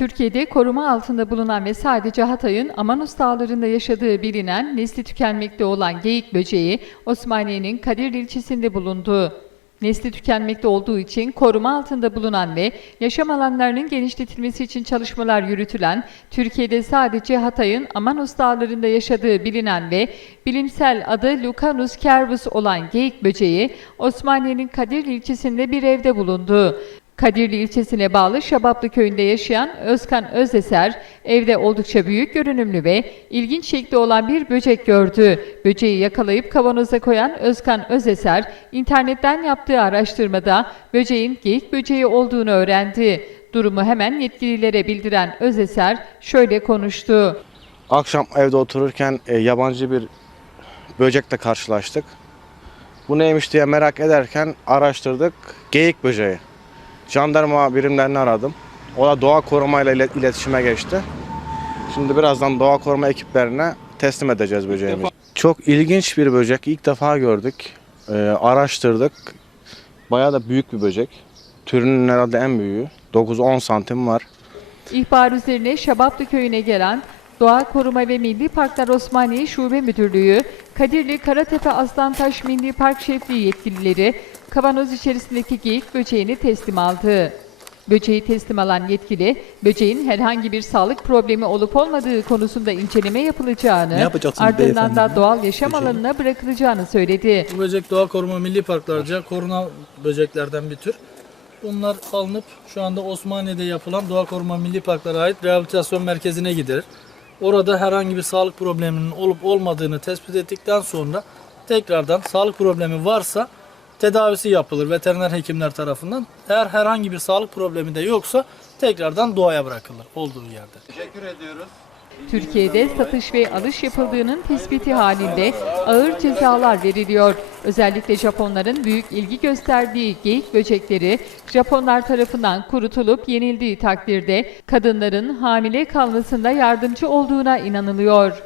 Türkiye'de koruma altında bulunan ve sadece Hatay'ın Amanos dağlarında yaşadığı bilinen nesli tükenmekte olan geyik böceği Osmaniye'nin Kadir ilçesinde bulundu. Nesli tükenmekte olduğu için koruma altında bulunan ve yaşam alanlarının genişletilmesi için çalışmalar yürütülen, Türkiye'de sadece Hatay'ın Amanos dağlarında yaşadığı bilinen ve bilimsel adı Lucanus cervus olan geyik böceği Osmaniye'nin Kadir ilçesinde bir evde bulundu. Kadirli ilçesine bağlı Şabaplı köyünde yaşayan Özkan Özeser, evde oldukça büyük görünümlü ve ilginç şekli olan bir böcek gördü. Böceği yakalayıp kavanoza koyan Özkan Özeser, internetten yaptığı araştırmada böceğin geyik böceği olduğunu öğrendi. Durumu hemen yetkililere bildiren Özeser şöyle konuştu. Akşam evde otururken e, yabancı bir böcekle karşılaştık. Bu neymiş diye merak ederken araştırdık. Geyik böceği. Jandarma birimlerini aradım. O da doğa korumayla ilet- iletişime geçti. Şimdi birazdan doğa koruma ekiplerine teslim edeceğiz böceğimizi. Çok ilginç bir böcek. İlk defa gördük. E, araştırdık. Bayağı da büyük bir böcek. Türünün herhalde en büyüğü. 9-10 santim var. İhbar üzerine Şabaplı köyüne gelen Doğa Koruma ve Milli Parklar Osmaniye Şube Müdürlüğü, Kadirli Karatepe Aslantaş Milli Park Şefliği yetkilileri kavanoz içerisindeki geyik böceğini teslim aldı. Böceği teslim alan yetkili, böceğin herhangi bir sağlık problemi olup olmadığı konusunda inceleme yapılacağını, ardından da doğal yaşam Böceği. alanına bırakılacağını söyledi. Bu böcek Doğa Koruma Milli Parklarca koruna böceklerden bir tür. Bunlar alınıp şu anda Osmaniye'de yapılan Doğa Koruma Milli Parklara ait rehabilitasyon merkezine gidilir. Orada herhangi bir sağlık probleminin olup olmadığını tespit ettikten sonra tekrardan sağlık problemi varsa tedavisi yapılır veteriner hekimler tarafından. Eğer herhangi bir sağlık problemi de yoksa tekrardan doğaya bırakılır olduğu yerde. Türkiye'de satış ve alış yapıldığının tespiti halinde ağır cezalar veriliyor. Özellikle Japonların büyük ilgi gösterdiği geyik böcekleri Japonlar tarafından kurutulup yenildiği takdirde kadınların hamile kalmasında yardımcı olduğuna inanılıyor.